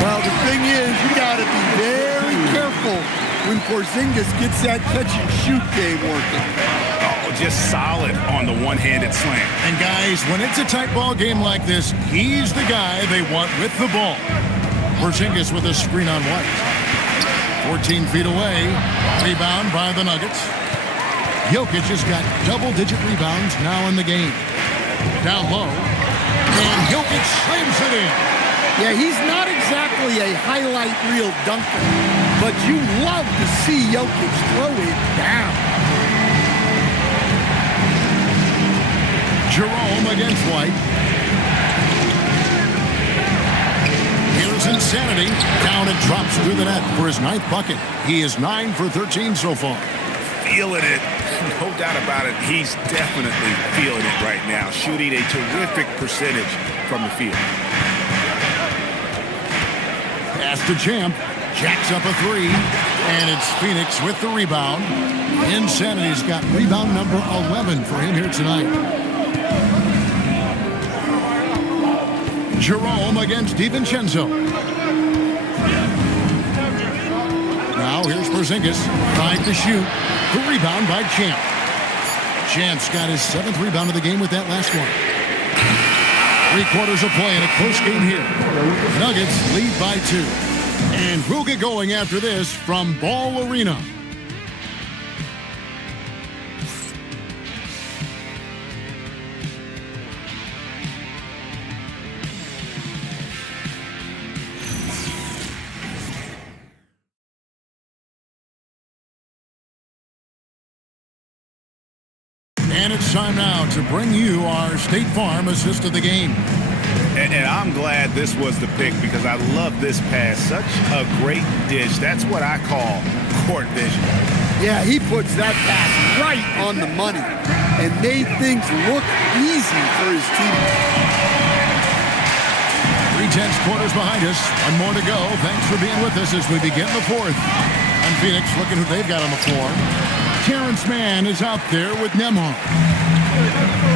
Well, the thing is, you got to be very careful when Porzingis gets that catch-and-shoot game working. Oh, just solid on the one-handed slam. And guys, when it's a tight ball game like this, he's the guy they want with the ball. Porzingis with a screen on White. 14 feet away. Rebound by the Nuggets. Jokic has got double-digit rebounds now in the game. Down low. And Jokic slams it in. Yeah, he's not exactly a highlight reel dunker, but you love to see Jokic throw it down. Jerome against White. Here's Insanity. Down and drops through the net for his 9th bucket. He is 9 for 13 so far. Feeling it. No doubt about it. He's definitely feeling it right now. Shooting a terrific percentage from the field. Pass to Champ. Jacks up a 3. And it's Phoenix with the rebound. Insanity's got rebound number 11 for him here tonight. Jerome against DiVincenzo. Now here's Porzingis. Trying to shoot. The rebound by Champ. Champ's got his 7th rebound of the game with that last one. 3/4 of play in a close game here. Nuggets lead by 2. And we'll get going after this from Ball Arena. And it's time now to bring you our State Farm assist of the game. And I'm glad this was the pick because I love this pass. Such a great dish. That's what I call court vision. Yeah, he puts that pass right on the money and made things look easy for his team. 3/10 quarters behind us. One more to go. Thanks for being with us as we begin the 4th. And Phoenix looking who they've got on the floor. Terrence Mann is out there with Nembhard.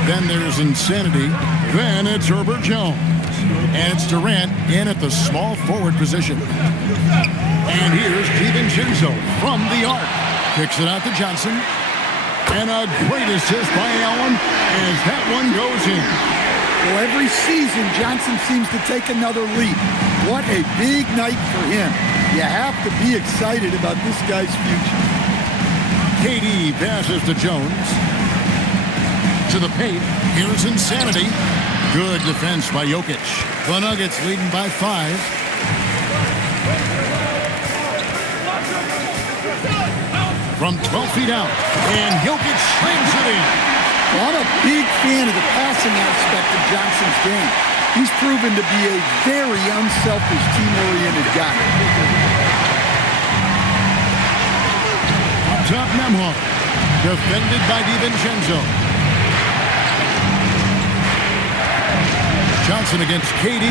Then there's Insanity. Then it's Herbert Jones. And it's Durant in at the small forward position. And here's DiVincenzo from the arc. Kicks it out to Johnson. And a great assist by Allen as that one goes in. Well, every season, Johnson seems to take another leap. What a big night for him. You have to be excited about this guy's future. KD passes to Jones. To the paint. Here's Insanity. Good defense by Jokic. The Nuggets leading by 5. From 12 feet out. And Jokic slams it in. Well, I'm a big fan of the passing aspect of Johnson's game. He's proven to be a very unselfish, team-oriented guy. Up top, Nembhard. Defended by DiVincenzo. Johnson against KD.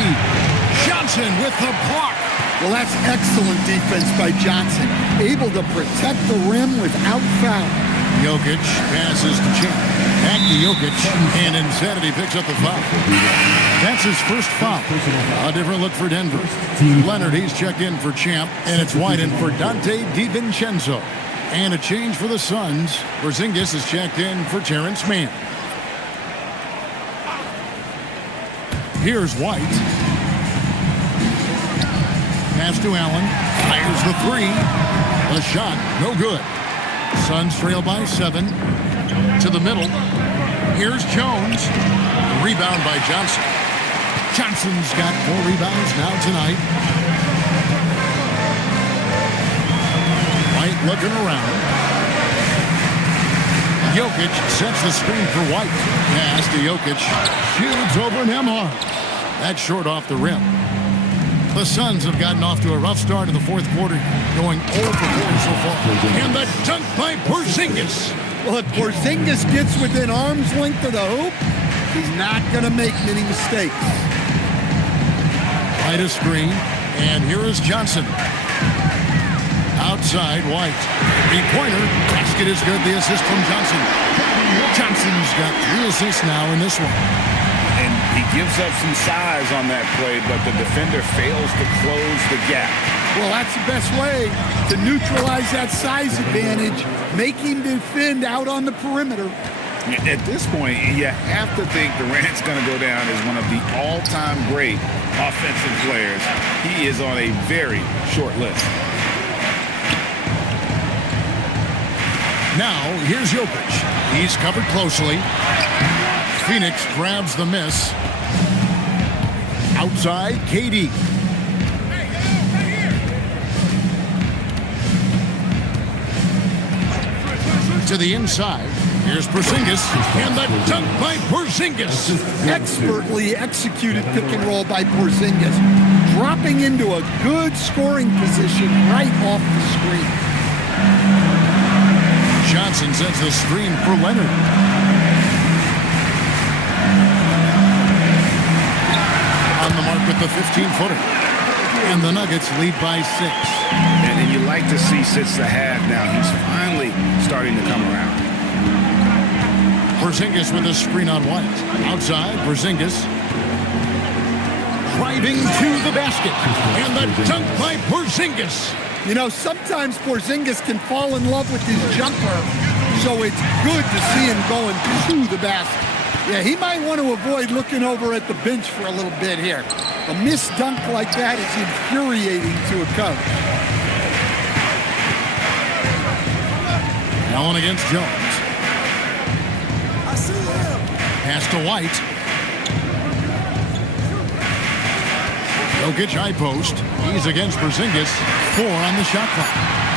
Johnson with the block. Well, that's excellent defense by Johnson. Able to protect the rim without foul. Jokic passes to Champ. Back to Jokic, and Insanity picks up the foul. That's his first foul. A different look for Denver. Leonard, he's checked in for Champ, and it's wide in for Dante DiVincenzo. And a change for the Suns. Porzingis is checked in for Terrence Mann. Here's White. Pass to Allen. Fires the 3. The shot, no good. Suns trail by 7. To the middle. Here's Jones. Rebound by Johnson. Johnson's got 4 rebounds now tonight. White looking around. Jokic sets the screen for White. Pass to Jokic. Shoots over Nembhard. That's short off the rim. The Suns have gotten off to a rough start in the fourth quarter, going 0 for 4 so far. And the dunk by Porzingis. Well, if Porzingis gets within arm's length of the hoop, he's not going to make many mistakes. Right a screen, and here is Johnson. Outside, White. Three-pointer. Basket is good. The assist from Johnson. Johnson's got 3 assists now in this one. And he gives up some size on that play, but the defender fails to close the gap. Well, that's the best way to neutralize that size advantage. Make him defend out on the perimeter. At this point, you have to think Durant's going to go down as one of the all-time great offensive players. He is on a very short list. Now, here's Jokic. He's covered closely. Phoenix grabs the miss. Outside, KD. To the inside. Here's Porzingis. And the dunk by Porzingis. Expertly executed pick and roll by Porzingis. Dropping into a good scoring position right off the screen. Johnson sets the screen for Leonard. On the mark with the 15-footer. And the Nuggets lead by 6. And you like to see since the half now, he's finally starting to come around. Porzingis with a screen on White. Outside, Porzingis. Driving to the basket. And the dunk by Porzingis. You know, sometimes Porzingis can fall in love with his jumper, so it's good to see him going to the basket. Yeah, he might want to avoid looking over at the bench for a little bit here. A missed dunk like that is infuriating to a coach. Allen against Jones. I see him. Pass to White. Jokic high post. He's against Porzingis. 4 on the shot clock.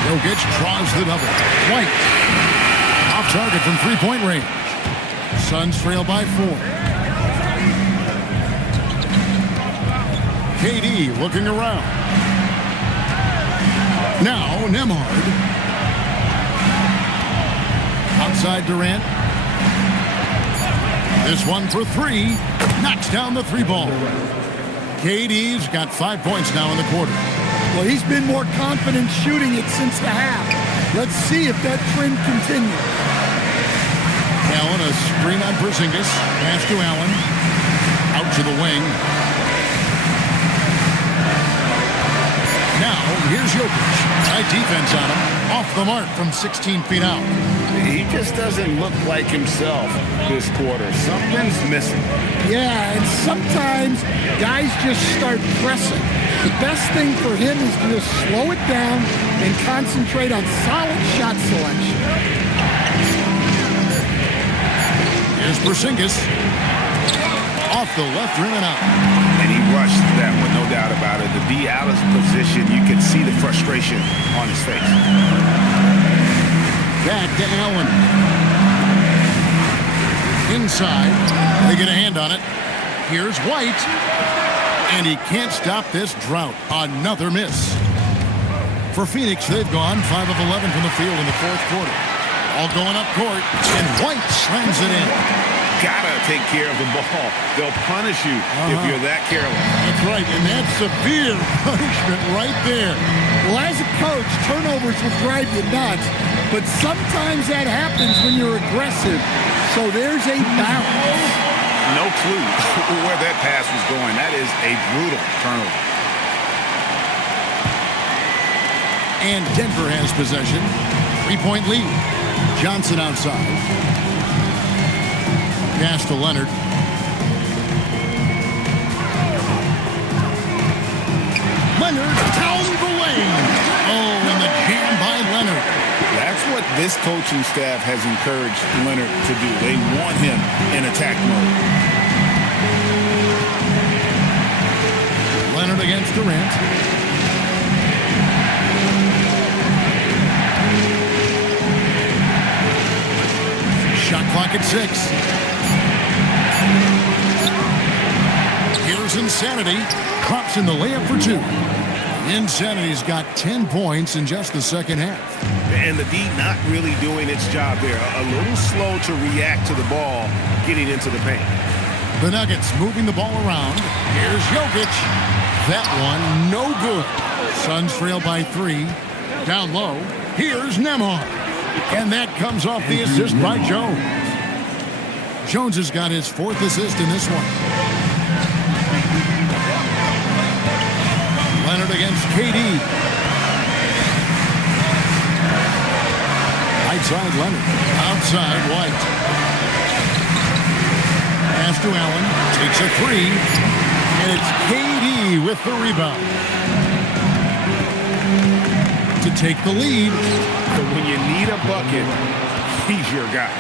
Jokic draws the double. White. Off target from three-point range. Suns trail by 4. KD looking around. Now Nembhard. Outside Durant. This one for 3. Knocks down the 3-ball. KD's got 5 points now in the quarter. Well, he's been more confident shooting it since the half. Let's see if that trend continues. Allen, a screen on Porzingis. Pass to Allen. Out to the wing. Now, here's Jokic. Tight defense on him. Off the mark from 16 feet out. He he just doesn't look like himself this quarter. Something's missing. Yeah, and sometimes guys just start pressing. The best thing for him is to just slow it down and concentrate on solid shot selection. Here's Porzingis. Off the left rim and out. And he rushed that one, no doubt about it. To be out of position, you can see the frustration on his face. Back to Allen. Inside. They get a hand on it. Here's White. And he can't stop this drought. Another miss. For Phoenix, they've gone 5 of 11 from the field in the fourth quarter. All going up court. And White slams it in. Gotta take care of the ball. They'll punish you if you're that careless. That's right, and that's severe punishment right there. Well, as a coach, turnovers will drive you nuts, but sometimes that happens when you're aggressive. So there's a balance. No clue where that pass was going. That is a brutal turnover. And Denver has possession. 3-point lead. Johnson outside. Pass to Leonard. Leonard down the lane. Oh, and the jam by Leonard. That's what this coaching staff has encouraged Leonard to do. They want him in attack mode. Leonard against Durant. Shot clock at 6. Here's Insanity. Drops in the layup for 2. Insanity's got 10 points in just the second half. And the D not really doing its job there. A little slow to react to the ball getting into the paint. The Nuggets moving the ball around. Here's Jokic. That one, no good. Suns trail by 3. Down low. Here's Nembhard. And that comes off the assist by Jones. Jones has got his 4th assist in this one. Leonard against KD. Right side Leonard. Outside White. Pass to Allen. Takes a 3. And it's KD with the rebound. To take the lead. But when you need a bucket, he's your guy.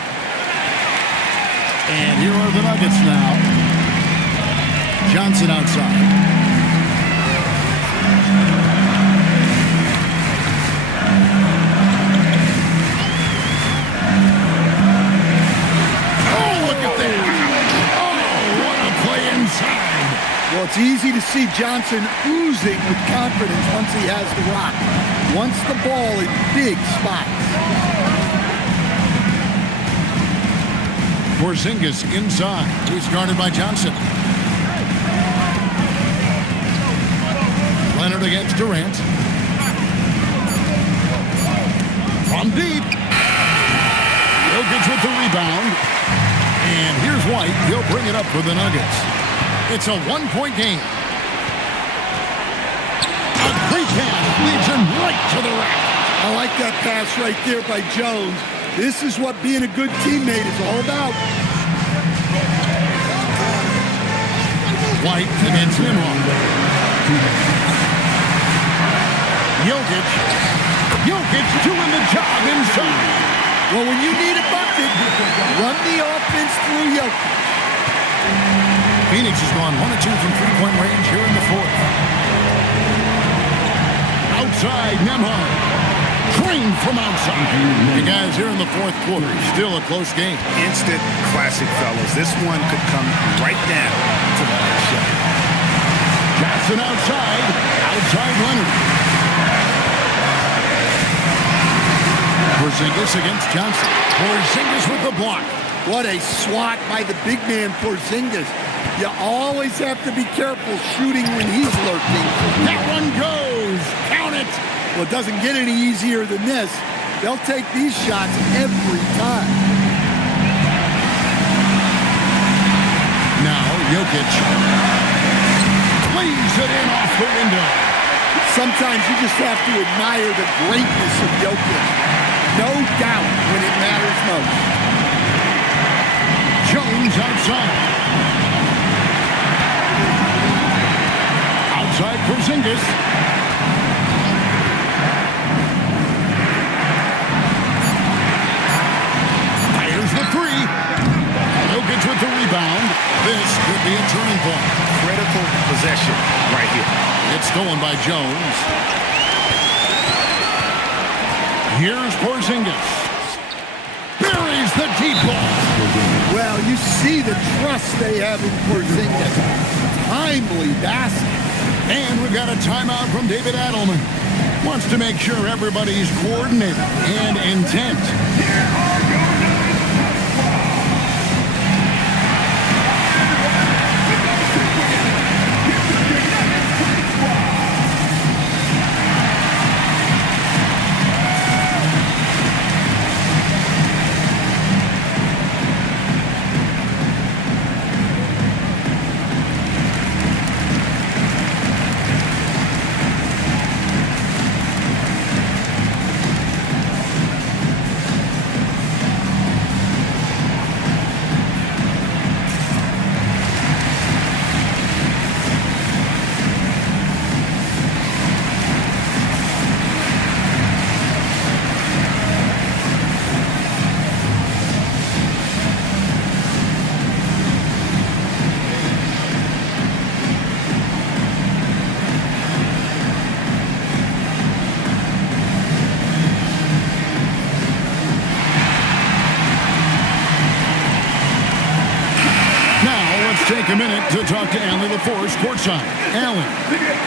And here are the Nuggets now. Johnson outside. Well, it's easy to see Johnson oozing with confidence once he has the rock. Wants the ball in big spots. Porzingis inside. He's guarded by Johnson. Leonard against Durant. From deep. Jokic with the rebound. And here's White. He'll bring it up for the Nuggets. It's a 1-point game. A great pass leads him right to the rack. I like that pass right there by Jones. This is what being a good teammate is all about. White against Nembhard. Jokic doing the job inside. Well, when you need a bucket, run the offense through Jokic. Phoenix has gone 1 of 2 from 3-point range here in the 4th. Outside, Nembhard. Trained from outside. The guys here in the 4th quarter. Still a close game. Instant classic, fellas. This one could come right down to the last shot. Johnson outside. Outside Leonard. Porzingis against Johnson. Porzingis with the block. What a swat by the big man Porzingis. You always have to be careful shooting when he's lurking. That one goes. Count it. Well, it doesn't get any easier than this. They'll take these shots every time. Now Jokic lays it in off the window. Sometimes you just have to admire the greatness of Jokic. No doubt when it matters most. Jones outside. Outside Porzingis. Fires the three. Jokic with the rebound. This could be a turning point. Critical possession right here. It's stolen by Jones. Here's Porzingis. Buries the deep ball. Well, you see the trust they have in Porzingis. Timely basket. And we've got a timeout from David Adelman. Wants to make sure everybody's coordinated and intent. Take a minute to talk to Allie LaForce courtside. Allie.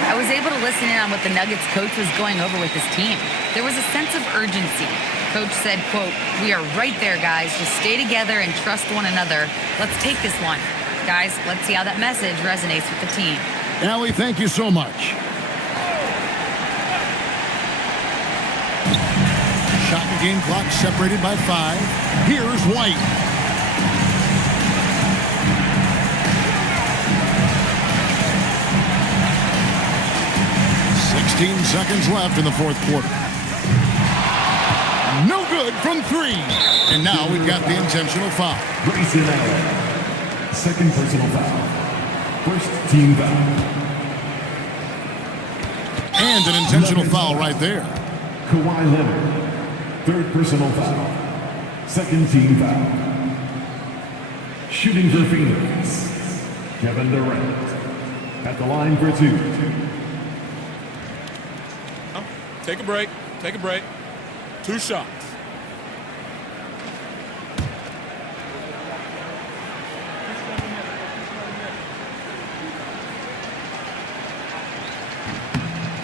I was able to listen in on what the Nuggets coach was going over with his team. There was a sense of urgency. Coach said, quote, "We are right there, guys. Just stay together and trust one another. Let's take this one. Guys, let's see how that message resonates with the team." Allie, thank you so much. Shot and game clock separated by 5. Here's White. 16 seconds left in the fourth quarter. No good from 3. And now we've got the intentional foul. Grayson Allen. Second personal foul. First team foul. And an intentional foul right there. Kawhi Leonard. Third personal foul. Second team foul. Shooting for Phoenix. Kevin Durant. At the line for 2. Take a break. Take a break. 2 shots.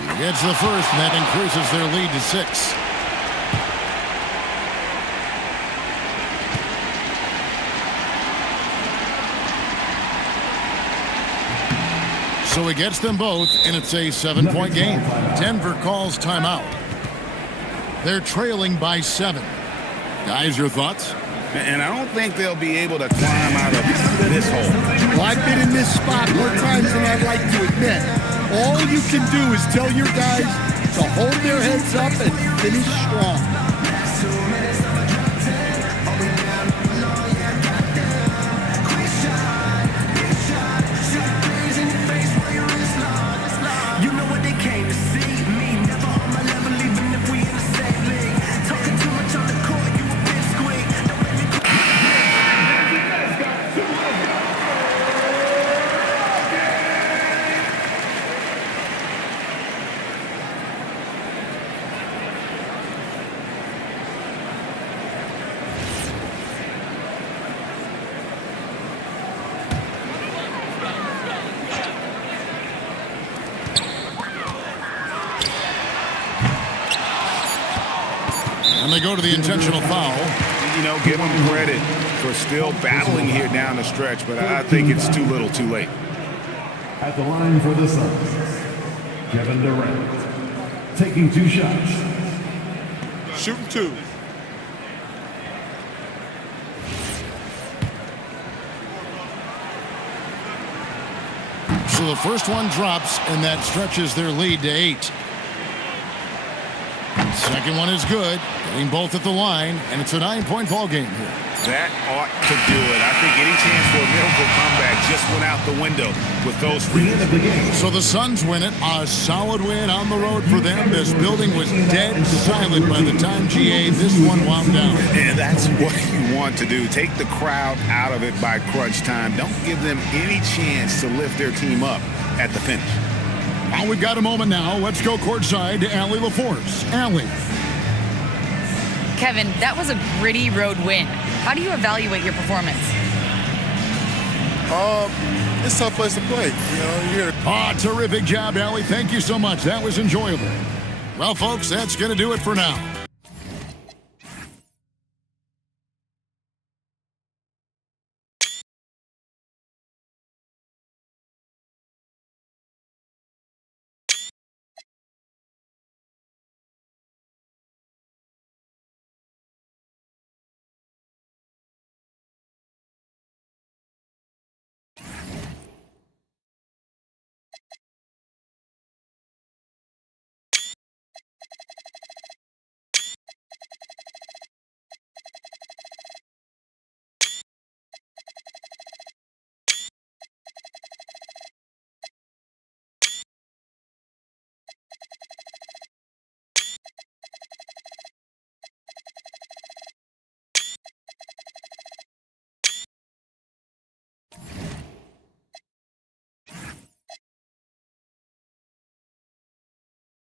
He gets the first, and that increases their lead to 6. So he gets them both, and it's a 7-point game. Denver calls timeout. They're trailing by 7. Guys, your thoughts? And I don't think they'll be able to climb out of this hole. Well, I've been in this spot more times than I'd like to admit. All you can do is tell your guys to hold their heads up and finish strong. And they go to the intentional foul. You know, give them credit for still battling here down the stretch, but I think it's too little too late. At the line for the Suns, Kevin Durant. Taking 2 shots. Shooting 2. So the first one drops, and that stretches their lead to 8. So Second one is good. Getting both at the line, and it's a 9-point ball game here. That ought to do it. I think any chance for a miracle comeback just went out the window with those free. So the Suns win it. A solid win on the road for them. This building was dead silent by the time GA this one wound down. And that's what you want to do. Take the crowd out of it by crunch time. Don't give them any chance to lift their team up at the finish. Well, we've got a moment now. Let's go courtside to Allie LaForce. Allie. Kevin, that was a gritty road win. How do you evaluate your performance? It's a tough place to play. Terrific job, Allie. Thank you so much. That was enjoyable. Well, folks, that's going to do it for now.